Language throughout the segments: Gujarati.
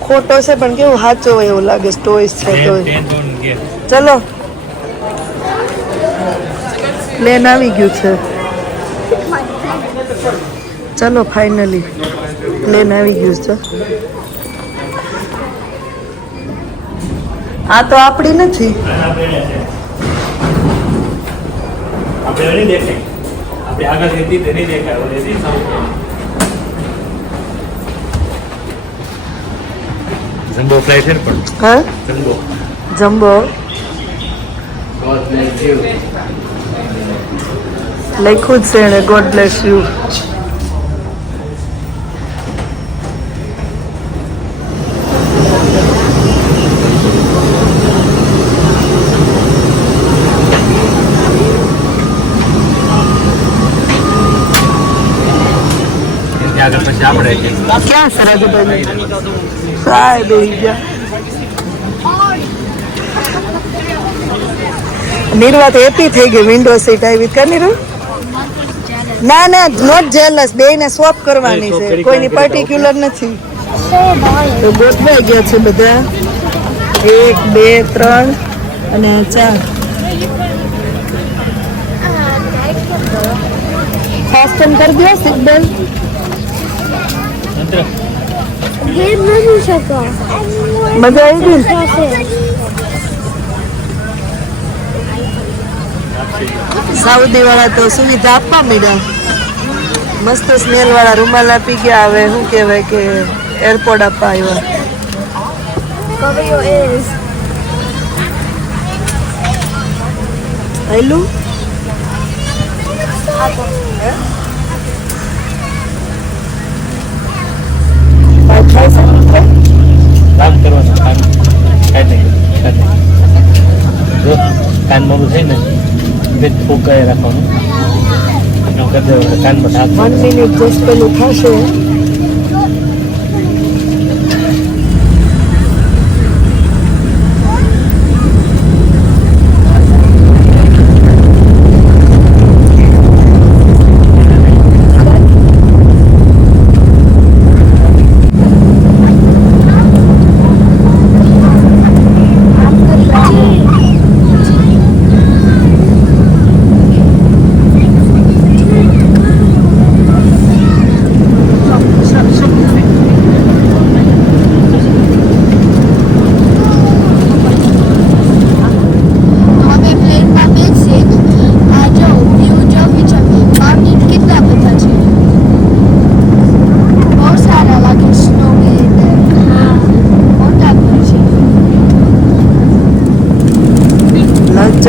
ખોટો છે પણ કેવું સાચો હોય એવું લાગે સ્ટોઈસ છે તો ચલો પ્લેન આવી ગયું છે ચલો ફાઇનલી પ્લેન આવી ગયું છે આ તો આપણી નથી જમ્બો ફ્લાઇટ છે પણ હા જમ્બો લખ્યું જ છે એને ગોડ બ્લેસ યુ પછી આપણે ક્યાં સરાજભાઈ સાહેબ બેહી ગયા નિર્વાત હેપી થઈ ગઈ વિન્ડો સીટ આવી કા નિરુ ના ના નોટ જેલસ બેયને સ્વોપ કરવાની છે કોઈની પર્ટિક્યુલર નથી તો ગોઠવાઈ ગયા છે બધા 1 2 3 અને 4 ફાસ્ટન કરી દો સીટ બેલ્ટ મજા આવી ગઈ સાઉદી વાળા તો સુવિધા આપવા માંડ્યા મસ્ત સ્મેલ વાળા રૂમાલ આપી ગયા હવે શું કહેવાય કે એરપોર્ટ આપવા આવ્યા હેલું કામ કરવાનું કામ કાંઈ નહીં જો કાન મોડું થાય ને તે ફૂંકાઈ રાખવાનું કરી દેવાનું કાનમાં હાથ 1 મિનિટ જસ્ટ પેલું થશે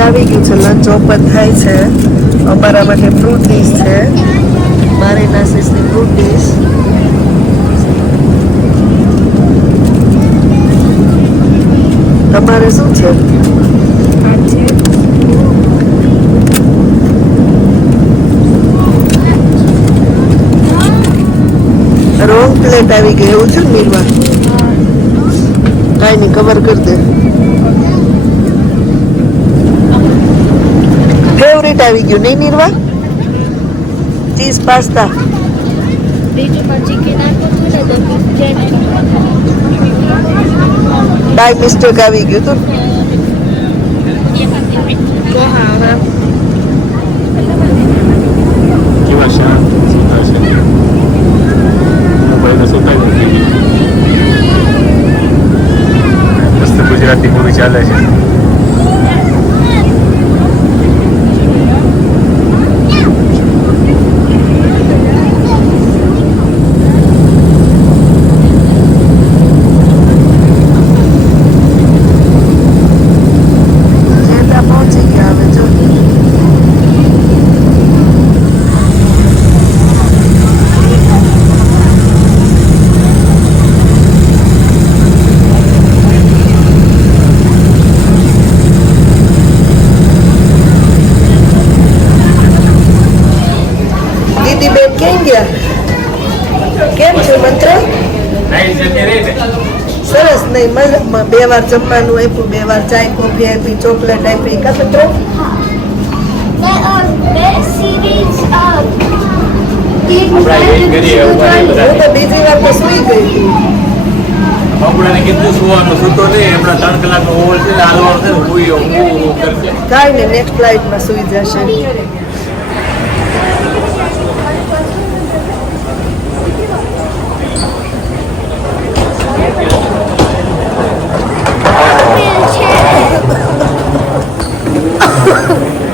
આવી ગયું છે લંચ ઓપન થાય છે અમારા માટે ફ્રૂટ ડીશ છે મારી નાસીસની ફ્રૂટ ડીશ તમારે શું છે રોંગ પ્લેટ આવી ગઈ એવું છે ને નિર્વા કાંઈ નહીં કવર કરી દે ફેવરેટ આવી ગયું નહીં નિર્વા ચીઝ પાસ્તા બાય મિસ્ટેક આવી ગયું તું મસ્ત ગુજરાતી મૂવી ચાલે છે કેમ છે મંત્ર સરસ નહીં મજામાં 2 વાર જમવાનું આપ્યું 2 વાર ચાય કોફી આપી ચોકલેટ આપી કા મંત્ર આપણે વેઇટ કરીએ ઉભા રહીએ બધા. હું તો બીજી વાર તો સુઈ ગઈ હતી. બાપડાને કીધું સુવાનું સૂતો નહીં હમણાં 3 કલાકનો ઓવર છે હાલવાનું છે હું કરશે. કાંઈ નહીં, નેક્સ્ટ ફ્લાઇટમાં સુઈ જશે.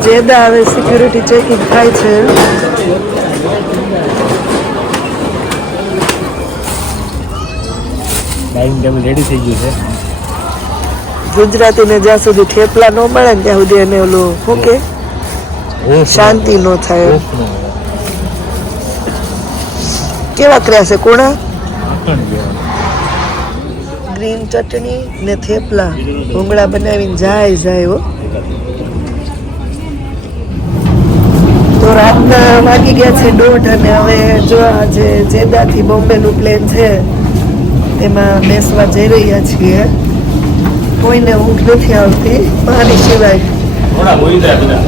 જેદા હવે સિક્યુરિટી ચેકિંગ થાય છે. ડાઇનિંગ ટેબલ રેડી થઈ ગયું છે. ગુજરાતીને જ્યાં સુધી થેપલા ન મળે ને ત્યાં સુધી એને ઓલું શું કે શાંતિ ન થાય. કેવા કર્યા છે કોણા? ગ્રીન ચટણી ને થેપલા ભૂંગળા બનાવીને જાય હો. તો રાતના વાગી ગયા છે 1:30 અને હવે જો આજે જેદાથી બોમ્બેનું પ્લેન છે એમાં બેસવા જઈ રહ્યા છીએ. કોઈને ઊંઘ નથી આવતી મારી સિવાય. થોડા હોઈ જાય બધા.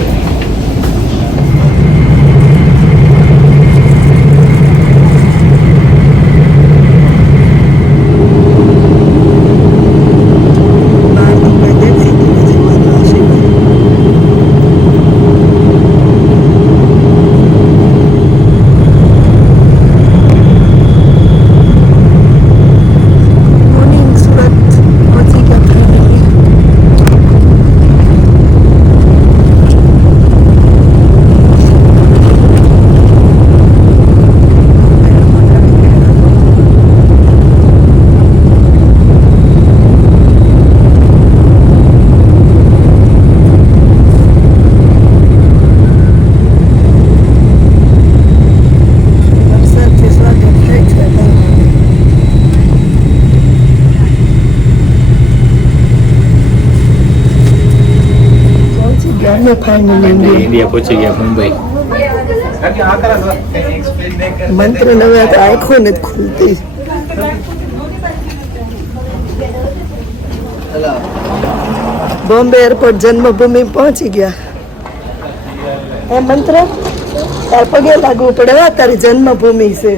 ફાઇનલી ઇન્ડિયા પહોંચી ગયા મુંબઈ. મંત્ર નવે તો આંખો નથી ખુલતી. બોમ્બે એરપોર્ટ જન્મભૂમિ પહોંચી ગયા. એ મંત્ર તાર પગે લાગવું પડે. તારી જન્મભૂમિ છે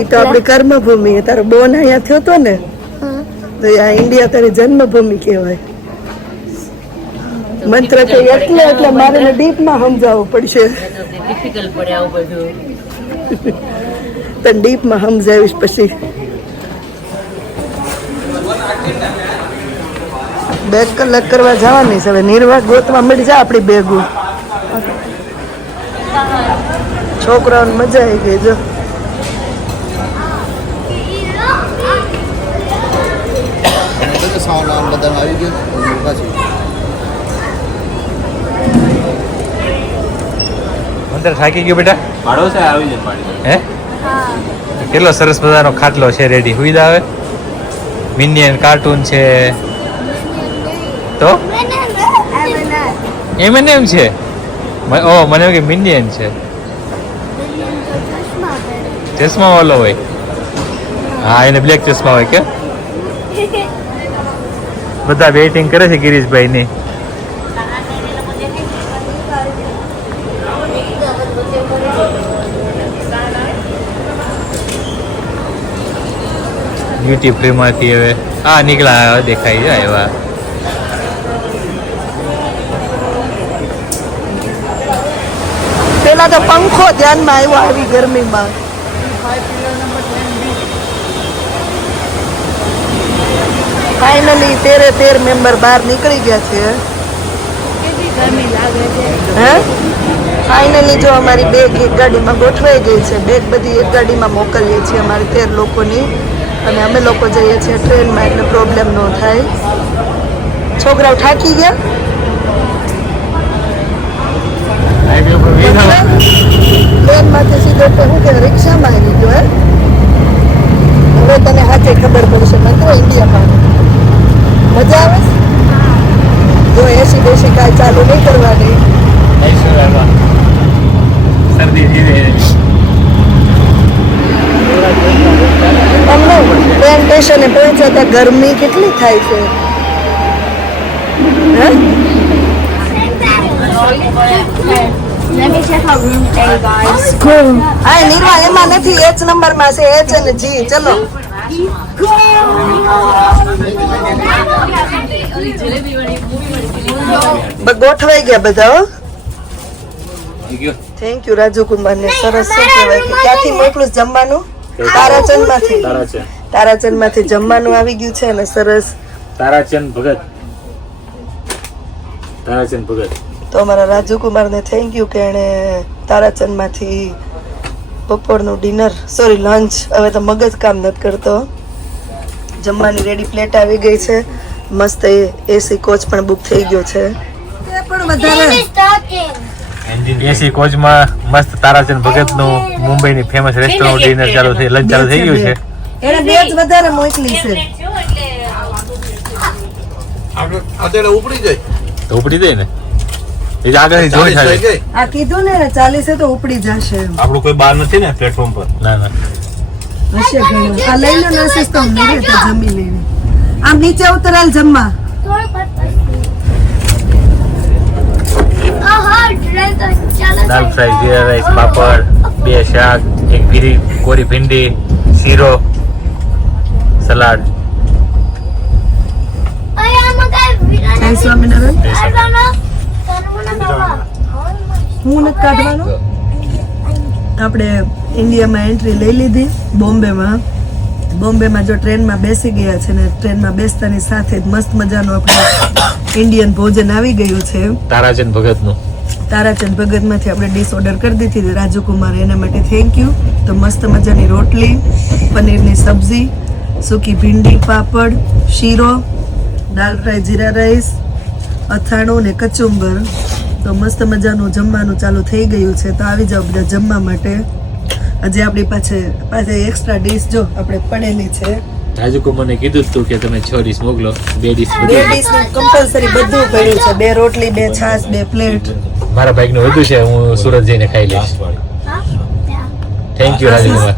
એ તો આપણી કર્મભૂમિ. તારો બોન અહીંયા થયો તો ને તો આ ઇન્ડિયા તારી જન્મભૂમિ કહેવાય. મંત્ર કે એટલે મારે ડીપમાં સમજાવવું પડશે. તને ડીપમાં સમજાવીશ પછી. બેગ કલાક કરવા જવાની છે હવે. નિર્વાહ ગોતવા મળી જાય આપણી બેગું. છોકરાઓને મજા આવી ગઈ જો. અંદર થાકી ગયો બેટા? પાડો છે આવી જાય પાડી. હે કેટલો સરસ મજાનો ખાટલો છે રેડી. સુવિધા આવે. મિનિયન કાર્ટૂન છે તો એમ છે. ઓ મને એમ કે મિનિયન છે. ચશ્મા વાળો હોય. હા એને બ્લેક ચશ્મા હોય કે. બધા વેઇટિંગ કરે છે ગિરીશભાઈ ની. ડ્યુટી ફ્રીમાંથી હવે હા નીકળ્યા દેખાઈ જાય એવા. પેલા તો પંખો ધ્યાનમાં આવ્યો આવી ગરમીમાં. ફાઇનલી 13 મેમ્બર બહાર નીકળી ગયા છે. હે ફાઇનલી જો અમારી બેગ એક ગાડીમાં ગોઠવાઈ ગઈ છે. બેગ બધી એક ગાડીમાં મોકલીએ છીએ અમારી 13 લોકોની. અને અમે લોકો જઈએ છીએ ટ્રેનમાં એટલે પ્રોબ્લેમ ન થાય. છોકરાઓ થાકી ગયા. ટ્રેનમાંથી સીધો તો હું કે રિક્ષામાં આવી ગયો. હે હવે તને હાથે ખબર પડશે મંત્ર ઇન્ડિયામાં મજા આવે. જો એસી બેસી કાંઈ ચાલુ નહીં કરવાની. શરદી જીવે અમને ટ્રેન સ્ટેશને પહોંચ્યા ત્યાં ગરમી કેટલી થાય છે. Let me check out room A, guys. હા નીરવા એમાં નથી H નંબરમાં છે H અને G ચલો ગોઠવાઈ ગયા બધા હો થેન્ક યુ રાજુકુમાર ને સરસ શું કહેવાય કે ક્યાંથી મોકલું જમવાનું તારાચંદ માંથી જમવાનું આવી ગયું છે અને સરસ તારાચંદ ભગત તો અમારા રાજુકુમાર ને થેન્ક યુ કે એને તારાચંદ માંથી બપોરનું ડિનર સોરી લંચ હવે તો મગજ કામ નથી કરતો જમવાની રેડી પ્લેટ આવી ગઈ છે મસ્ત એસી કોચ પણ બુક થઈ ગયો છે પણ વધારે એસી કોચમાં મસ્ત તારાચંદ ભગતનું મુંબઈની ફેમસ રેસ્ટોરન્ટ ડિનર ચાલુ થઈ લંચ ચાલુ થઈ ગયું છે એને બે જ વધારે મોકલી છે તો ઉપડી જાય ને એ જ આગળથી જોઈ થાય આ કીધું ને 40 છે તો ઉપડી જશે આપણું કોઈ બાર નથી ને પ્લેટફોર્મ પર ના હશે ઘણું આ લઈ લો નાસીસ તો મેરે તો જમી લેવી આમ નીચે ઉતરાલ જમવા દાલ ફ્રાય જીરા રાઈસ પાપડ 2 શાક 1 ભીરી કોરી ભીંડી શીરો સલાડ જય સ્વામિનારાયણ હું નથી કાઢવાનું આપણે ઇન્ડિયામાં એન્ટ્રી લઈ લીધી બોમ્બેમાં જો ટ્રેનમાં બેસી ગયા છે ને ટ્રેનમાં બેસતાની સાથે જ મસ્ત મજાનું આપણે ઇન્ડિયન ભોજન આવી ગયું છે તારાચંદ ભગતમાંથી આપણે ડીશ ઓર્ડર કરી દીધી રાજુકુમાર એના માટે થેન્ક યુ તો મસ્ત મજાની રોટલી પનીરની સબ્જી સૂકી ભીંડી પાપડ શીરો દાલ ફ્રાય જીરા રાઈસ અથાણું ને કચુંબર તો મસ્ત મજાનું જમવાનું ચાલુ થઈ ગયું છે તો આવી જાઓ બધા જમવા માટે હજી આપણી પાસે એક્સ્ટ્રા ડીશ જો આપણે પડેલી છે રાજુકુમારને કીધું તું કે તમે 6 ડીશ મોકલો 2 ડીશ કમ્પલસરી બધું પડ્યું છે 2 રોટલી 2 છાશ 2 પ્લેટ મારા બાઈક નું વધુ છે હું સુરત જઈને ખાઈ લઈશ થેન્ક યુ રાજુકુમાર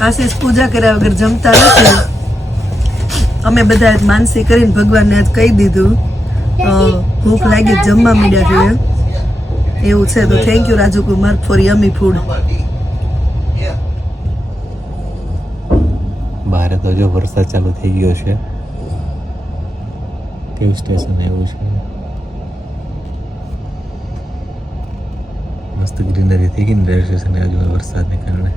આશીષ પૂજા કર્યા વગર જમતા નથી અમે બધા માનસી કરીને ભગવાનને આજ કહી દીધું ભૂખ લાગી જમવા માંડ્યા છીએ એવું છે તો thank you Rajukumar for yummy food બહાર તો જો વરસાદ ચાલુ થઈ ગયો છે કેવું સ્ટેશન એવું છે મસ્ત ગ્રીનરી થઈ ગઈ ને રેલવે સ્ટેશન આજુ વરસાદને કારણે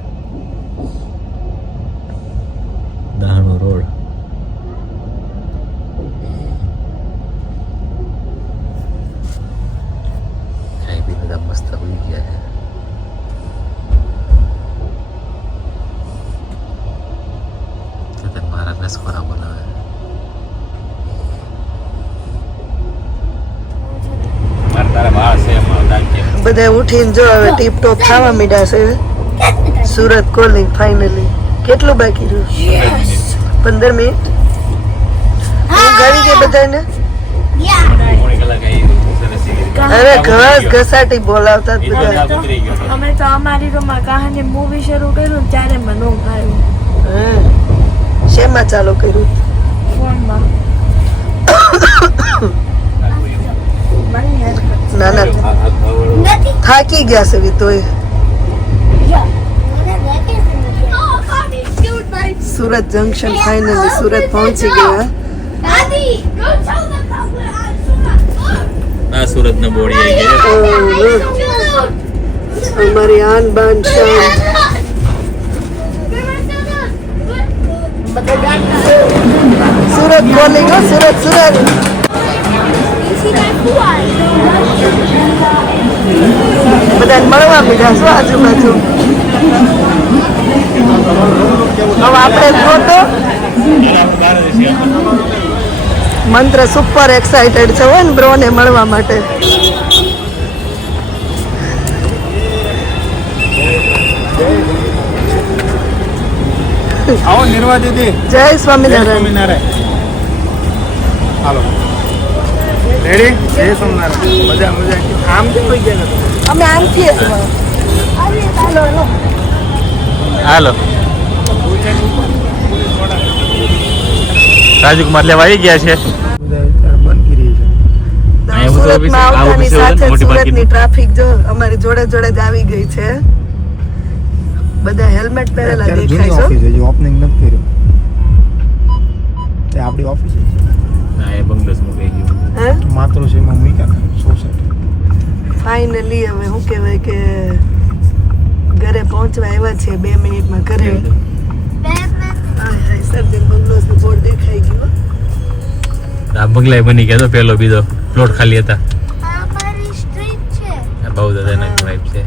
દાહણો રોડ ખાઈ પી બધા મસ્ત હોઈ ગયા છે મારા નસકોરા બોલાવે બધા ઉઠીને જો હવે ટીપ ટોપ ખાવા મીડ્યા છે સુરત કોલિંગ ફાઇનલી કેટલું બાકી રહ્યું 15 મિનિટ ગાડી કે બધાને અરે ઘસ ઘસાટી બોલાવતા જ બધા અમે તો અમારી રૂમમાં કહાની મૂવી શરૂ કર્યું ત્યારે મને ઊંઘ આવ્યું શેમાં ચાલુ કર્યું ફોનમાં ના ના થાકી ગયા છે તોય સુરત જંકશન ફાઇનલી સુરત પહોંચી ગયા આ સુરત ના બોડી આવી ગયા અમારી આન બાન શાન સુરત કોલિંગ હો સુરત સુરત બધાને મળવા મીઠા શું આજુબાજુ હવે આપણે ફોટો મંત્ર સુપર એક્સાઇટેડ છે હોય ને બ્રો ને મળવા માટે આવો નિર્વા દીદી જય સ્વામિનારાયણ હાલો રેડી જય સ્વામિનારાયણ મજા મજા આમ કેમ કોઈ ગયા અમે આમથી હાલો રાજુકુમાર લેવા આવી ગયા છે અહીંયા સુરતમાં આવતાની સાથે મોટી સુરતની પાર્કિંગ ટ્રાફિક જો અમારી જોડે જોડે જ આવી ગઈ છે. બધા હેલ્મેટ પહેરેલા દેખાય છે. ઓફિસ હજી ઓપનિંગ નથી કર્યું. તે આપણી ઓફિસ છે. હા એ બંગલોસ મૂકી ગયું હે માતૃશ્રીમાં મૂક્યા સોસાયટી. ફાઇનલી હવે શું કહેવાય કે ઘરે પહોંચવા આવ્યા છે 2 મિનિટમાં ઘરે. સરદીન બંગલોઝનું બોર્ડ દેખાઈ ગયું. આ બંગલા બની ગયા તો પેલો બીજો પ્લોટ ખાલી હતા અમારી સ્ટ્રીટ છે. આ બહુ દાદાના વાઇફ છે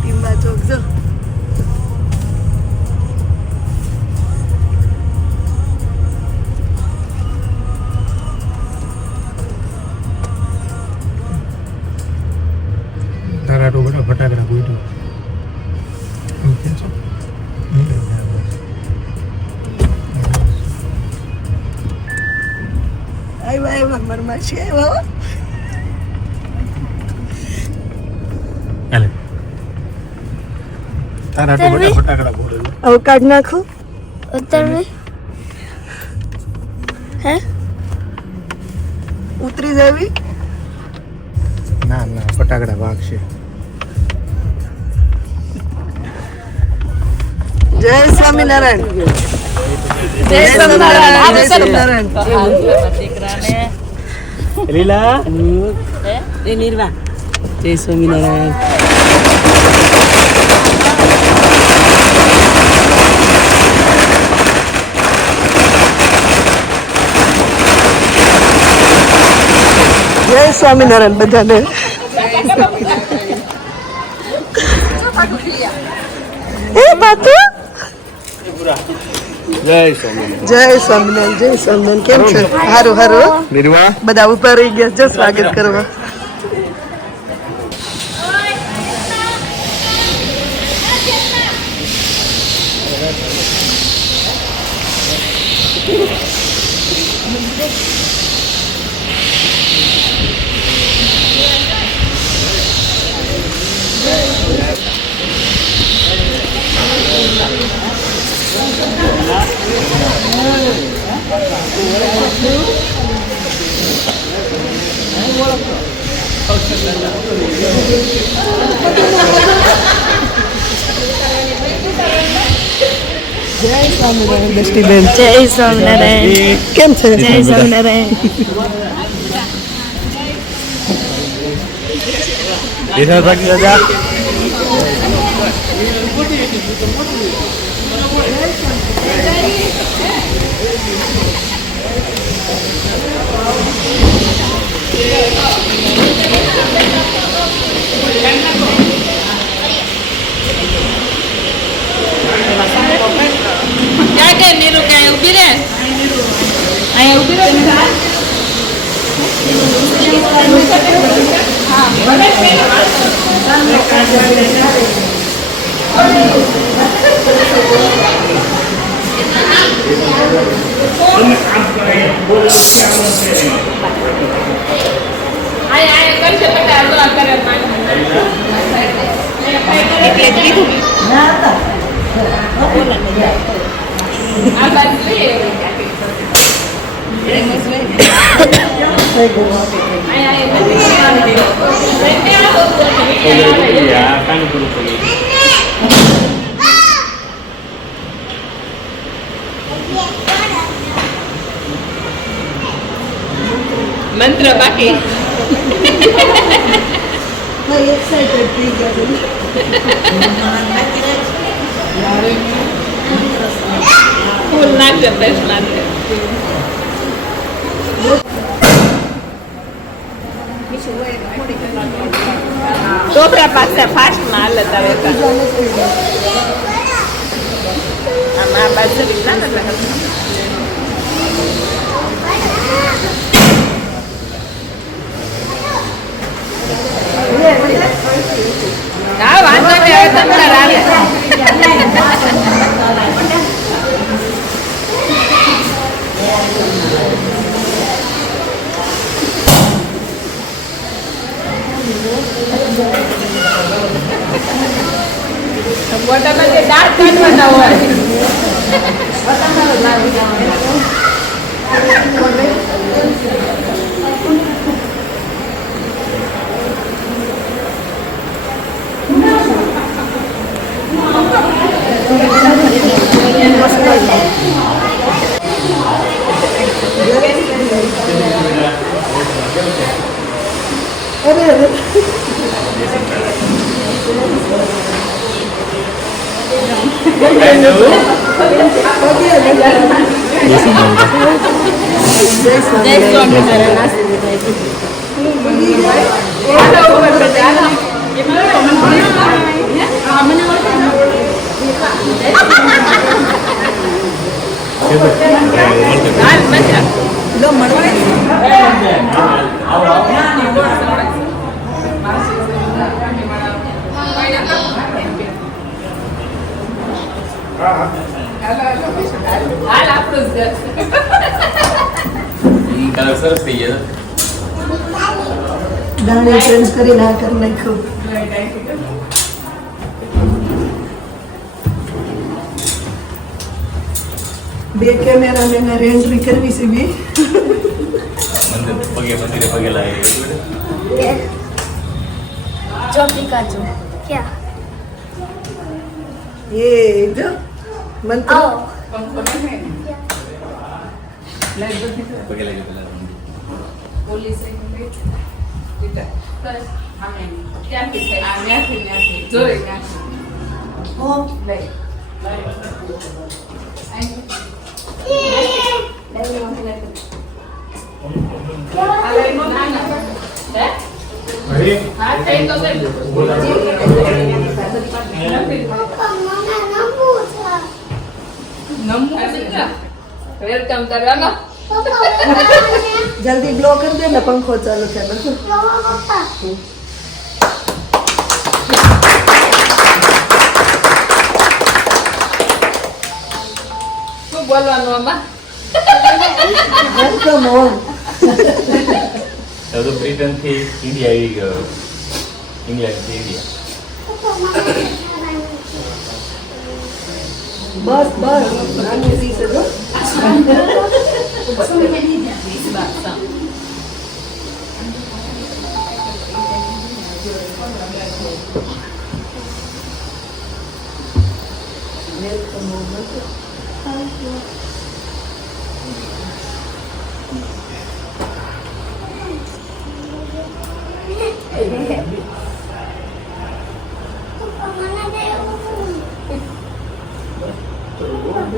ટીમ્બા ચોક જો. ધરાટો બધા ફટાકડા ગોઈટો. આવ્યા મરમાશી આવ્યા. હાલે ધરાટો બધા ફટાકડા ગોઈટો. હવે કાઢ નાખો. ઉતરવી ઉતરી જાવી. ના ના ફટાકડા વાગશે. જય સ્વામિનારાયણ. જય સ્વામિનારાયણ. જય સ્વામિનારાયણ. લીલા જય સ્વામિનારાયણ. જય સ્વામિનારાયણ બધાને. એ બાતુ જય સ્વામિનારાયણ. જય સ્વામિનારાયણ. જય સ્વામિનારાયણ. કેમ છે? હારું હારું. નિર્વા બધા ઉભા રહી ગયા છે સ્વાગત કરવા. જય સ્વામિનારાયણ બેસ્ટીબેન. જય સ્વામિનારાયણ. કેમ છે? જય સ્વામિનારાયણ. લીલા બાકી દાદા મંત્ર બાકી એક્સાઇટેડ થઈ ગયા. ફૂલ નાખજો બેસ્ટ લાગે. ટોપરા પાસે ફાસ્ટ માં હાલત આવે આમ આ બાજુ ના હા વાંધો નહીં હવે તમતાર આવે કાઢવાના હોય. હાલ આપણું જ ઘર. સરસ થઈ ગયા દાણે ચેન્જ કરી ના કરી નાખ્યું. બે કેમેરામેન એન્ટ્રી કરવી છે બી. મંદિરે પગે લાગે जो पिकाचू क्या એ જો મંત્ર आओ પગે લાગે પેલા પોલીસ ત્યાંથી જોઈ વેલકમ કરવાનો. જલ્દી બ્લો કરી દે ને પંખો ચાલુ છે બધું. શું બોલવાનું આમાં? Welcome home. તો બ્રિટન થી ઇન્ડિયા આવી ગયો ઇંગ્લેન્ડ થી ઇન્ડિયા બસ બસ આની રીત છે જો. Welcome home.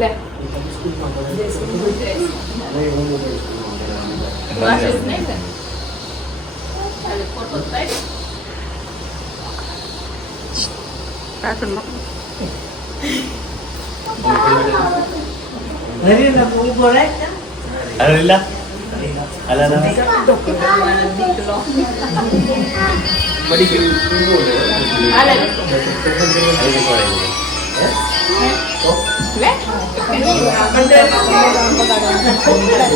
લે વાશિસ નહીં ને અરે ફોટો થાય અરેલા અલા ના બડી ગઈ હાલે લે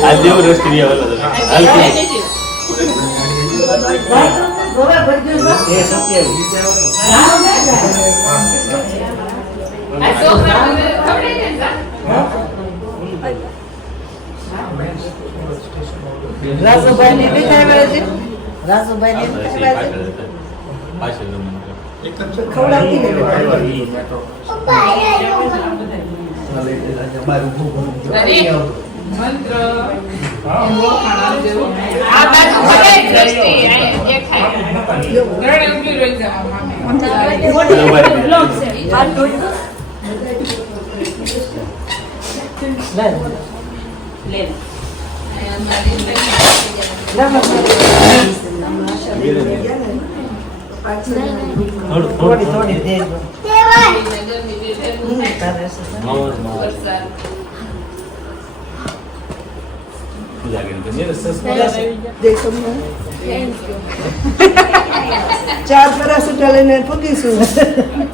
આ દેવ રસ્તી વાળો હાલ ગોવા ભરજો છો. એ સત્ય આ છોકરા ખબર ને રાજુભાઈ ને દેખાડ્યા છે. રાજુભાઈ ને દેખાડ્યા છે. પાછળ ખવડાવતી ને રેડી મંત્ર આ બાજુ ભલે દ્રષ્ટિ દેખાય ઘરે ઊભી રહી જાવ થોડી થોડી દે દેખો ને. 4 પેરાસૂટ લઈને પૂગીશું.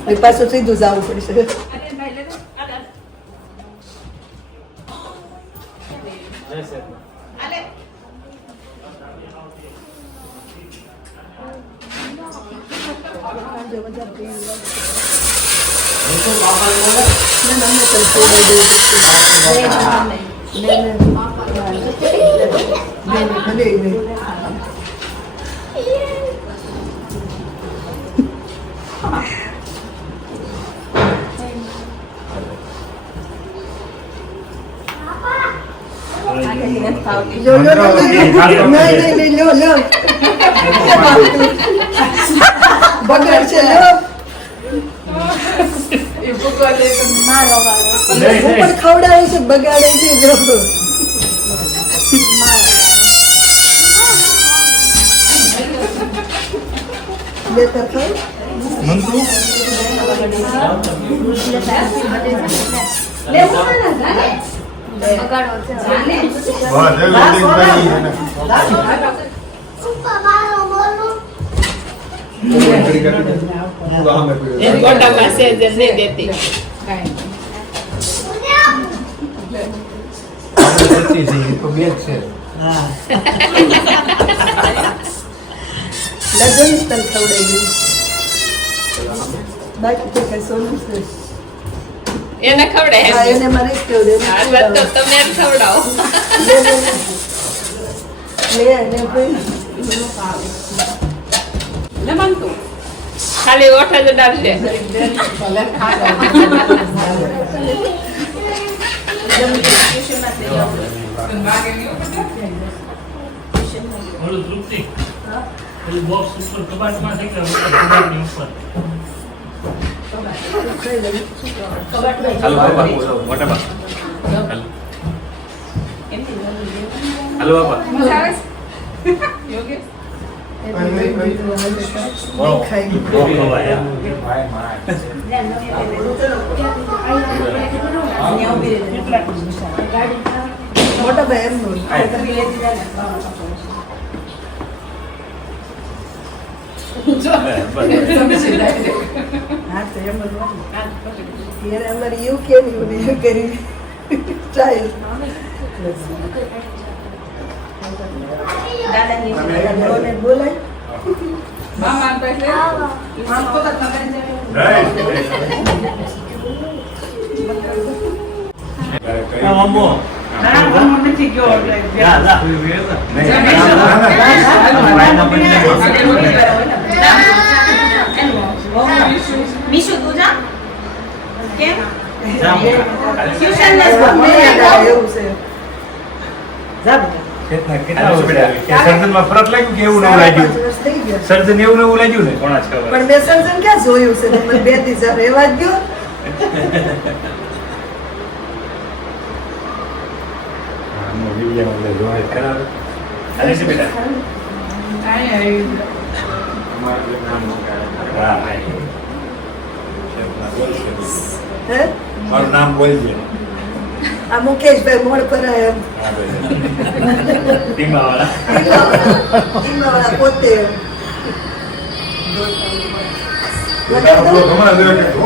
એ પાછું સીધું જવું પડશે. બગડ છે લ્યો મારો વારો. ઉપર ખવડાવે છે બગાડે છે જો બે તરફ ગોટામાં સેજ નહીં દેતી. લગન તલ ખવડાવી બાકી તો કઈ સોનું છે એને ખવડાય હા એને મારે જ હા, બસ તો તમે એમ ખવડાવો. લે ને ભાઈ ખાલી ઓઠ જ ડાલશે. ઓલું તૃપ્તિ પેલું બોક્સ ઉપર કબાટમાં છે કે કબાટની ઉપર હાલો બાપા મોટા બા હાલો બાપા બહુ ખવાય મોટા ભાઈ એમનું હા તો એમ જ યાર અમારે એવું કેવી એવું કરી ચાલ દાદાને બોલાય મમ્મો મીશુ તું જા કેમ ફરક લાગ્યું કે એવું નવું લાગ્યું સર્જન એવું નવું લાગ્યું ને કોણ પણ મેં સર્જન ક્યાં જોયું છે તમે બે દિવસ રહેવા જ ગયો હે મારું નામ બોલજે આ મુકેશભાઈ મોડ પર એમ ટીમાવાળા પોતે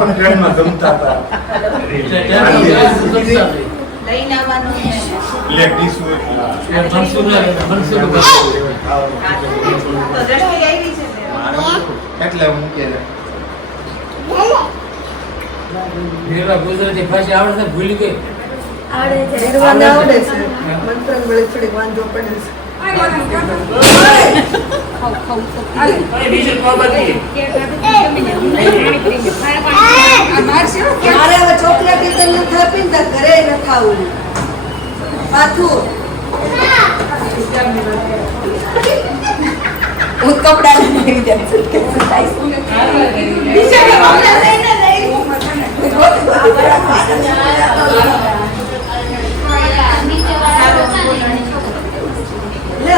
ટ્રેનમાં જમતા હતા લઈને આવવાનું છે ઇલેક્ટ્રિક તો દ્રષ્ટિ આવી છે એટલે મૂકેલા ગુજરાતી ભાષા આવડે ભૂલી ગઈ આવડે છે. નિર્વાણ આવડે છે મંત્રન વળી થોડીક વાંધો પડે છે મારે હવે ચોકલેટ ટીચર નથી આપી ને ઘરે ન ખાવું પાછું હું કપડા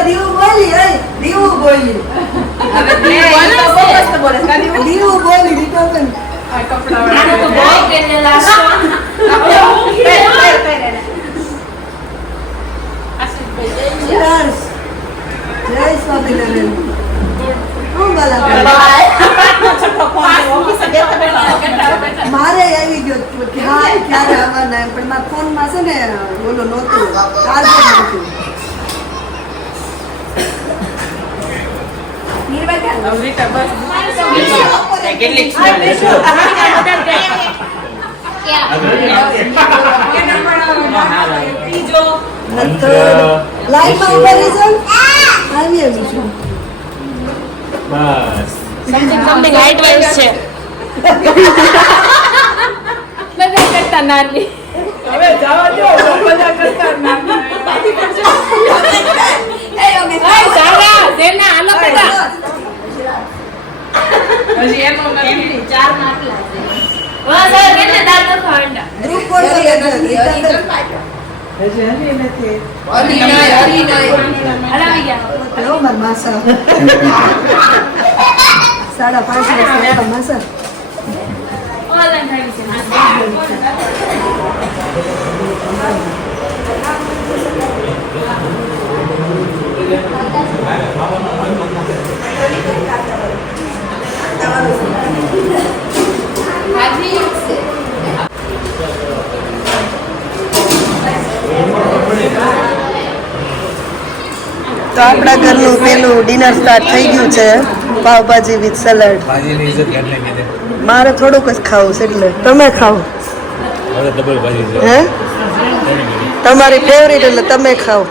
દીવું બોલી દીવું બોલી દીવું બોલી દીધો પણ જય સ્વામિનારાયણ હું મારે આવી ગયો કે હા ક્યારે આવવાના એમ પણ મારા ફોનમાં છે ને બોલો નહોતું ચાર્જર નહોતું નિર્વાણ બપોરે લાઈનમાં ઉભા રહેજો. આવી છું. બસ સમથિંગ હાઈટ વાઇઝ છે બધા કરતા નાની હવે જવા દો બધા કરતા નાની ચાલા દેના હાલો બધા હજી એનો નથી ચાર નાટલા છે વાહ સર એને દાંત ખાંડા ગ્રુપ ફોટો લેજો. હરી હરાવી ગયા લો માર માસા 5.5 વર્ષ માસા. ઓનલાઈન થઈ છે તો આપણા ઘરનું પેલું ડિનર સ્ટાર્ટ થઈ ગયું છે. Pav bhaji with salad. ભાજીની ઇજ્જત કેટલી કીધે મારે થોડુંક જ ખાવું છે એટલે તમે ખાઓ. હવે ડબલ ભાજી છે હે તમારી ફેવરિટ એટલે તમે ખાઓ.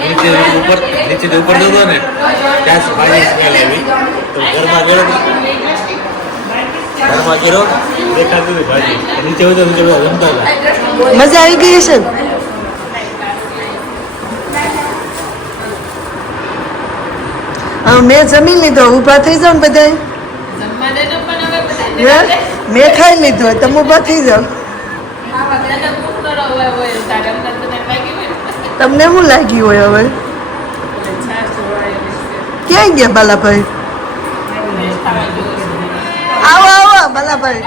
નીચે ઉપર જતો ને ત્યાં ભાજી સ્મેલ આવી તો ઘરમાં ગયો દેખાતું હતું ભાજી નીચે બધા જમતા હતા મજા આવી ગઈ છે ને? હા મેં જમી લીધો. ઊભા થઈ જાઓ ને બધા. જમવા દેજો પણ હવે બધા મેં ખાઈ લીધો તમે ઊભા થઈ જાઓ. દાદા ભૂખ ન હોય તારે અંદર બધા લાગી હોય તમને શું લાગ્યું હોય હવે? ક્યાં ગયા બાલાભાઈ? આવો આવો બાલાભાઈ.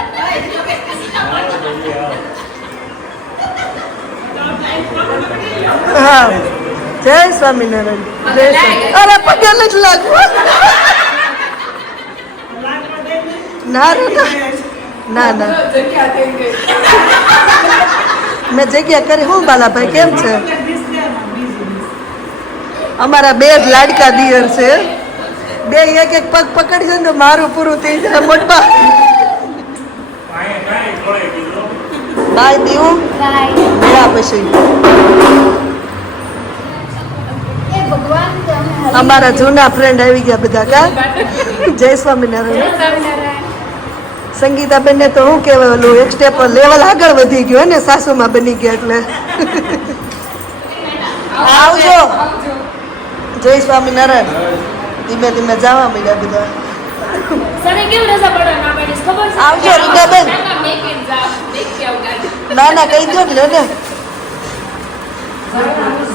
હા જય સ્વામિનારાયણ. જય સ્વામી. અરે પગે નથી લાગવું. ના રે ના ના મેં જગ્યા કરી. હું બાલાભાઈ કેમ છે? અમારા બે જ લાડકા દિયર છે. બે એક એક પગ પકડશે ને તો મારું પૂરું થઈ જાય. મોટબા બાય દીવું મેળા પછી અમારા જૂના ફ્રેન્ડ આવી ગયા બધા. કા જય સ્વામિનારાયણ. સંગીતાબેન ને તો હું કહેવાય ઓલું એક સ્ટેપ લેવલ આગળ વધી ગયો ને સાસુમાં બની ગયા એટલે. આવજો. જય સ્વામિનારાયણ. ધીમે ધીમે જવા મળ્યા બધા. સરે કેવું રજા પડે ના પાડીશ ખબર છે આવજો રીટાબેન. ના મેક ઇન જા મેક કે આવગાડી ના ના કહી દો ને.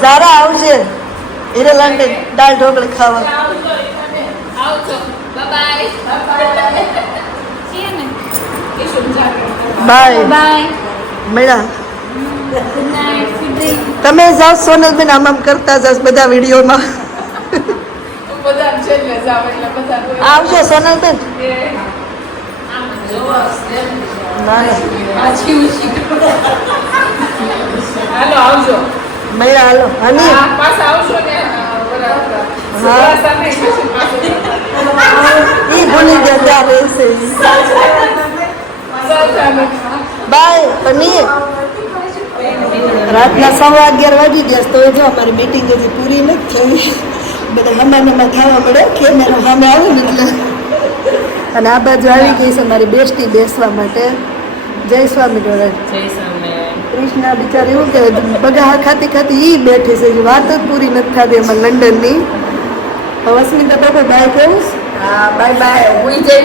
ઝારા આવજે હિરેલાંડે દાળ ઢોકળી ખાવા. આવજો બાય બાય સી યુ ને કેશું જા બાય બાય મળ્યા. ગુડ નાઈટ ફિડરી તમે જાઓ સોનલબેન આમ આમ કરતા જાઓ બધા વિડીયોમાં. બધા છેલ્લે જાવ એટલે બધા આવજો સોનલબેન. આમ જોવા ના ના પાછી ઉછી હાલો આવજો મળ્યા હાલો. હની હા પાછા આવશો ને હા ઈ ભૂલી ગયા ત્યાં રહેશે. બાય પનીર. રાતના 11:15 વાગી ગયા તો જો અમારી મીટિંગ હજી પૂરી નથી થઈ. બધા હમાનમાં થવા મળે કેમેરો સામે આવે ને એટલે. અને આ બાજુ આવી ગઈ છે મારી બેસ્ટી બેસવા માટે. જય સ્વામિનારાયણ. જય સ્વામિનારાયણ કૃષ્ણા બિચારી એવું કે બગા ખાતી ખાતી ઈ બેઠી છે. વાત જ પૂરી નથી થતી એમાં લંડનની. હવે અસ્મિતા બાબા બાય કહું. હા બાય બાય હુઈ જઈ